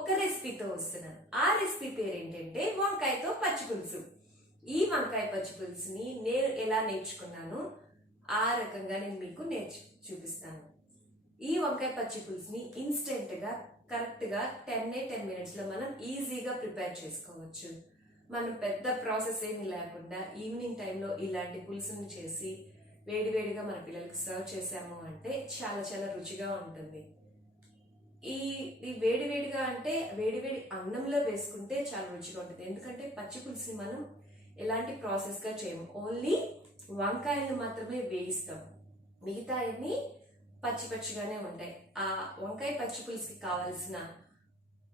ఒక రెసిపీతో వస్తున్నాను. ఆ రెసిపీ పేరు ఏంటంటే వంకాయతో పచ్చి పులుసు. ఈ వంకాయ పచ్చి పులుసుని నేను ఎలా నేర్చుకున్నాను ఆ రకంగా నేను మీకు చూపిస్తాను. ఈ వంకాయ పచ్చి పులుసుని ఇన్స్టెంట్ గా కరెక్ట్ గా 10 minutes లో మనం ఈజీగా ప్రిపేర్ చేసుకోవచ్చు. మనం పెద్ద ప్రాసెస్ ఏమి లేకుండా ఈవినింగ్ టైంలో ఇలాంటి పులుసుని చేసి వేడివేడిగా మన పిల్లలకు సర్వ్ చేసాము అంటే చాలా చాలా రుచిగా ఉంటుంది. ఈ వేడివేడిగా అంటే వేడివేడి అన్నంలో వేసుకుంటే చాలా రుచిగా ఉంటుంది. ఎందుకంటే పచ్చి పులుసుని మనం ఎలాంటి ప్రాసెస్ గా చేయము, ఓన్లీ వంకాయలు మాత్రమే వేయిస్తాం. మిగతా అన్ని పచ్చి పచ్చిగానే ఉంటాయి. ఆ వంకాయ పచ్చి పులుసుకి కావాల్సిన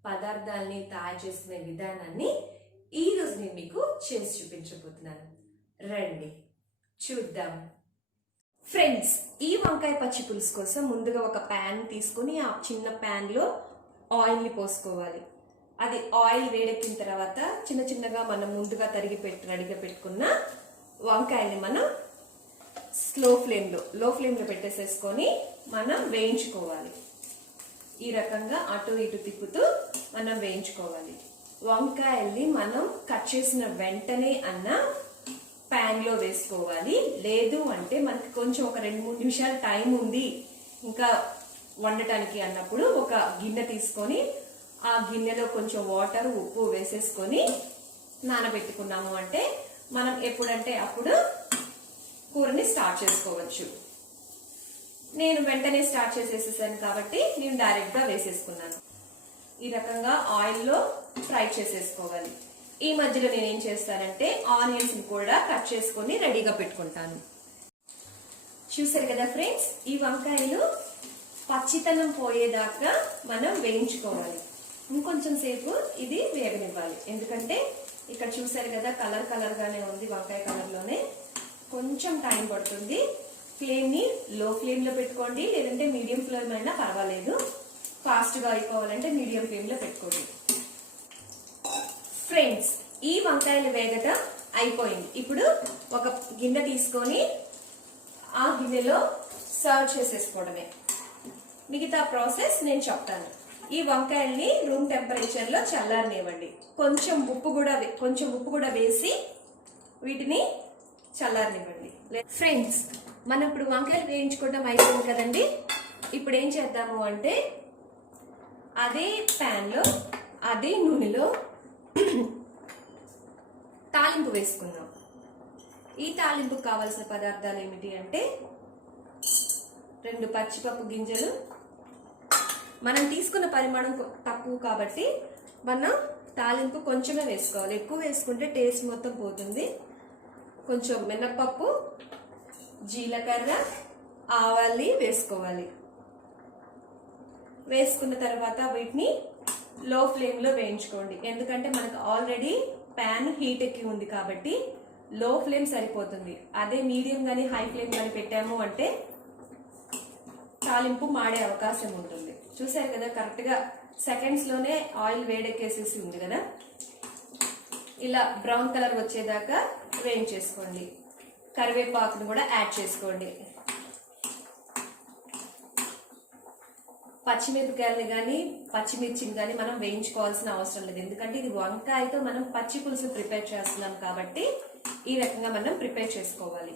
పదార్థాలని తయారు చేసుకునే విధానాన్ని ఈ రోజు నేను మీకు చేసి చూపించబోతున్నాను. రండి చూద్దాం. ఫ్రెండ్స్, ఈ వంకాయ పచ్చి పులుసు కోసం ముందుగా ఒక ప్యాన్ తీసుకుని ఆ చిన్న ప్యాన్ లో ఆయిల్ ని పోసుకోవాలి. అది ఆయిల్ వేడెక్కిన తర్వాత చిన్న చిన్నగా మనం ముందుగా రెడీగా పెట్టుకున్న వంకాయని మనం లో ఫ్లేమ్ లో పెట్టేసేసుకొని మనం వేయించుకోవాలి. ఈ రకంగా అటు ఇటు తిప్పుతూ మనం వేయించుకోవాలి. వంకాయల్ని మనం కట్ చేసిన వెంటనే ప్యాన్ లో వేసుకోవాలి. లేదు అంటే మనకి కొంచెం ఒక 2-3 నిమిషాలు టైం ఉంది ఇంకా వండటానికి అన్నప్పుడు ఒక గిన్నె తీసుకొని ఆ గిన్నెలో కొంచెం వాటర్ ఉప్పు వేసేసుకొని నానబెట్టుకున్నాము అంటే మనం ఎప్పుడంటే అప్పుడు కూరని స్టార్ట్ చేసుకోవచ్చు. నేను వెంటనే స్టార్ట్ చేసేసాను కాబట్టి నేను డైరెక్ట్ గా వేసేసుకున్నాను. ఈ రకంగా ఆయిల్లో ఫ్రై చేసేసుకోవాలి. ఈ మధ్యలో నేనేం చేస్తానంటే ఆనియన్స్ ని కూడా కట్ చేసుకొని రెడీగా పెట్టుకుంటాను. చూసారు కదా ఫ్రెండ్స్, ఈ వంకాయలు పచ్చితనం పోయేదాకా మనం వేయించుకోవాలి. ఇంకొంచెం సేపు ఇది వేగనివ్వాలి. ఎందుకంటే ఇక్కడ చూసారు కదా కలర్ గానే ఉంది, వంకాయ కలర్ లోనే. కొంచెం టైం పడుతుంది. ఫ్లేమ్ ని లో ఫ్లేమ్ లో పెట్టుకోండి, లేదంటే మీడియం ఫ్లేమ్ అయినా పర్వాలేదు. ఫాస్ట్ గా అయిపోవాలంటే మీడియం ఫ్లేమ్ లో పెట్టుకోండి. ఫ్రెండ్స్, ఈ వంకాయలు వేగటం అయిపోయింది. ఇప్పుడు ఒక గిన్నె తీసుకొని ఆ గిన్నెలో సర్వ్ చేసేసుకోవడమే. మిగతా ప్రాసెస్ నేను చెప్తాను. ఈ వంకాయల్ని రూమ్ టెంపరేచర్ లో చల్లారనివ్వండి. కొంచెం ఉప్పు కూడా వేసి వీటిని చల్లారనివ్వండి. ఫ్రెండ్స్, మనం ఇప్పుడు వంకాయలు వేయించుకోవడం అయిపోయింది కదండి. ఇప్పుడు ఏం చేద్దాము అంటే అదే ప్యాన్ లో అదే నూనెలో తాలింపు వేసుకుందాం. ఈ తాలింపుకు కావాల్సిన పదార్థాలు ఏమిటి అంటే 2 పచ్చిపప్పు గింజలు. మనం తీసుకున్న పరిమాణం తక్కువ కాబట్టి మనం తాలింపు కొంచెమే వేసుకోవాలి. ఎక్కువ వేసుకుంటే టేస్ట్ మొత్తం పోతుంది. కొంచెం మినపప్పు, జీలకర్ర, ఆవాల్ని వేసుకోవాలి. వేసుకున్న తర్వాత వీటిని లో ఫ్లేమ్ లో వేయించుకోండి. ఎందుకంటే మనకు ఆల్రెడీ ప్యాన్ హీట్ ఎక్కి ఉంది కాబట్టి లో ఫ్లేమ్ సరిపోతుంది. అదే మీడియం గానీ హై ఫ్లేమ్ గానీ పెట్టాము అంటే తాలింపు మాడే అవకాశం ఉంటుంది. చూసారు కదా, కరెక్ట్ గా సెకండ్స్ లోనే ఆయిల్ వేడెక్కేసేసి ఉంది కదా. ఇలా బ్రౌన్ కలర్ వచ్చేదాకా వేయించేసుకోండి. కరివేపాకును కూడా యాడ్ చేసుకోండి. పచ్చిమిరపకాయలని కానీ పచ్చిమిర్చిని కానీ మనం వేయించుకోవాల్సిన అవసరం లేదు. ఎందుకంటే ఇది వంకాయతో మనం పచ్చి పులుసు ప్రిపేర్ చేస్తున్నాం కాబట్టి ఈ రకంగా మనం ప్రిపేర్ చేసుకోవాలి.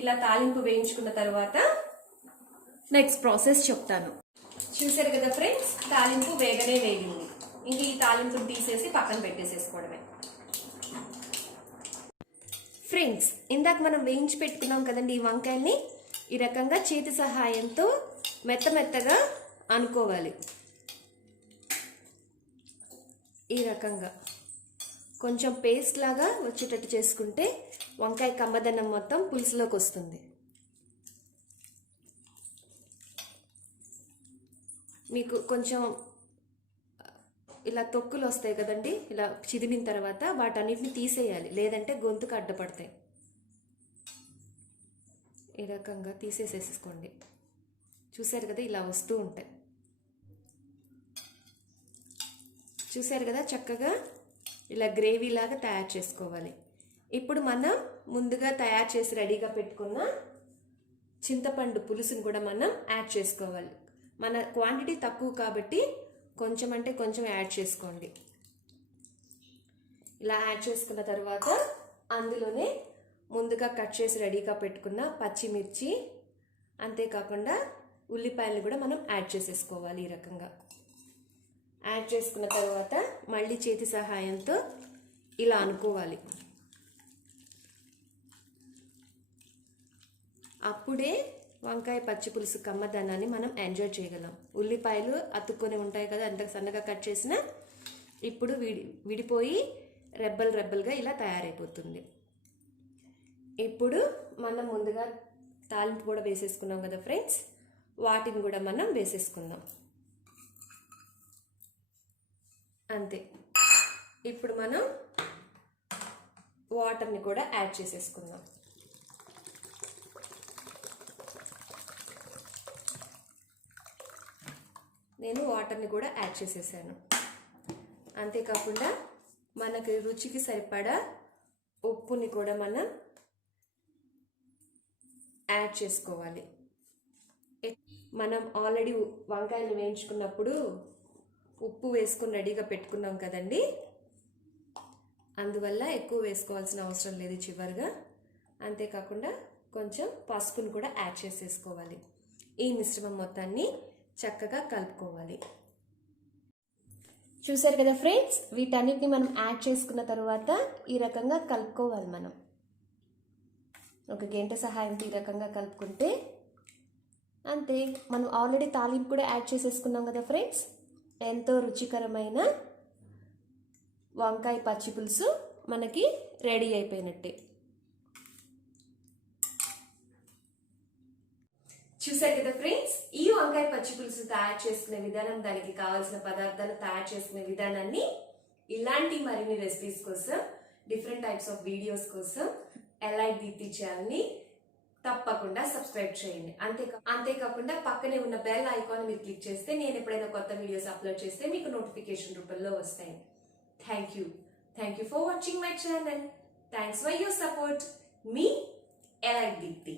ఇలా తాలింపు వేయించుకున్న తర్వాత నెక్స్ట్ ప్రాసెస్ చెప్తాను. చూసారు కదా ఫ్రెండ్స్, తాలింపు వేగింది. ఇంక ఈ తాలింపును తీసేసి పక్కన పెట్టేసేసుకోవడమే. ఫ్రెండ్స్, ఇందాక మనం వేయించి పెట్టుకున్నాం కదండి ఈ వంకాయల్ని. ఈ రకంగా చేతి సహాయంతో మెత్తగా అనుకోవాలి. ఈ రకంగా కొంచెం పేస్ట్ లాగా వచ్చేటట్టు చేసుకుంటే వంకాయ కమ్మదనం మొత్తం పులుసులోకి వస్తుంది. మీకు కొంచెం ఇలా తొక్కులు వస్తాయి కదండి, ఇలా చిదిమిన తర్వాత వాటన్నిటిని తీసేయాలి, లేదంటే గొంతుకు అడ్డపడతాయి. ఈ రకంగా తీసేసేసుకోండి. చూసారు కదా, ఇలా వస్తూ ఉంటాయి. చూసారు కదా, చక్కగా ఇలా గ్రేవీ లాగా తయారు చేసుకోవాలి. ఇప్పుడు మనం ముందుగా తయారు చేసి రెడీగా పెట్టుకున్న చింతపండు పులుసుని కూడా మనం యాడ్ చేసుకోవాలి. మన క్వాంటిటీ తక్కువ కాబట్టి కొంచెం అంటే కొంచెం యాడ్ చేసుకోండి. ఇలా యాడ్ చేసుకున్న తర్వాత అందులోనే ముందుగా కట్ చేసి రెడీగా పెట్టుకున్న పచ్చిమిర్చి, అంతేకాకుండా ఉల్లిపాయలు కూడా మనం యాడ్ చేసేసుకోవాలి. ఈ రకంగా యాడ్ చేసుకున్న తర్వాత మళ్ళీ చేతి సహాయంతో ఇలా అనుకోవాలి. అప్పుడే వంకాయ పచ్చి పులుసు కమ్మదనాన్ని మనం ఎంజాయ్ చేయగలం. ఉల్లిపాయలు అతుక్కొని ఉంటాయి కదా, ఎంత సన్నగా కట్ చేసినా ఇప్పుడు విడిపోయి రెబ్బలుగా ఇలా తయారైపోతుంది. ఇప్పుడు మనం ముందుగా తాలింపు కూడా వేసేసుకున్నాం కదా ఫ్రెండ్స్, వాటిని కూడా మనం వేసేసుకుందాం. అంతే. ఇప్పుడు మనం వాటర్ని కూడా యాడ్ చేసేసుకుందాం. నేను వాటర్ని కూడా యాడ్ చేసేసాను. అంతేకాకుండా మనకి రుచికి సరిపడా ఉప్పుని కూడా మనం యాడ్ చేసుకోవాలి. మనం ఆల్రెడీ వంకాయలు వేయించుకున్నప్పుడు ఉప్పు వేసుకుని రెడీగా పెట్టుకున్నాం కదండి, అందువల్ల ఎక్కువ వేసుకోవాల్సిన అవసరం లేదు చివరిగా. అంతేకాకుండా కొంచెం పసుపును కూడా యాడ్ చేసేసుకోవాలి. ఈ మిశ్రమం మొత్తాన్ని చక్కగా కలుపుకోవాలి. చూసారు కదా ఫ్రెండ్స్, వీటన్నిటిని మనం యాడ్ చేసుకున్న తర్వాత ఈ రకంగా కలుపుకోవాలి. మనం ఒక గంట సహాయంతో ఈ రకంగా కలుపుకుంటే అంతే. మనం ఆల్రెడీ తాలింపు కూడా యాడ్ చేసేసుకున్నాం కదా ఫ్రెండ్స్, ఎంతో రుచికరమైన వంకాయ పచ్చి పులుసు మనకి రెడీ అయిపోయినట్టే. చూసారు కదా ఫ్రెండ్స్, ఈ వంకాయ పచ్చి పులుసు తయారు చేసుకునే విధానం, దానికి కావాల్సిన పదార్థాలు తయారు చేసుకునే విధానాన్ని ఇలాంటి మరిన్ని రెసిపీస్ కోసం, డిఫరెంట్ టైప్స్ ఆఫ్ వీడియోస్ కోసం ఎలైట్ దీప్తి ఛానల్ని తప్పకుండా సబ్స్క్రైబ్ చేయండి. అంతేకాకుండా పక్కనే ఉన్న బెల్ ఐకాన్ మీరు క్లిక్ చేస్తే నేను ఎప్పుడైనా కొత్త వీడియోస్ అప్లోడ్ చేస్తే మీకు నోటిఫికేషన్ రూపంలో వస్తాయి. Thank you for watching my channel. Thanks for your support. మీ ఎలైట్ దీప్తి.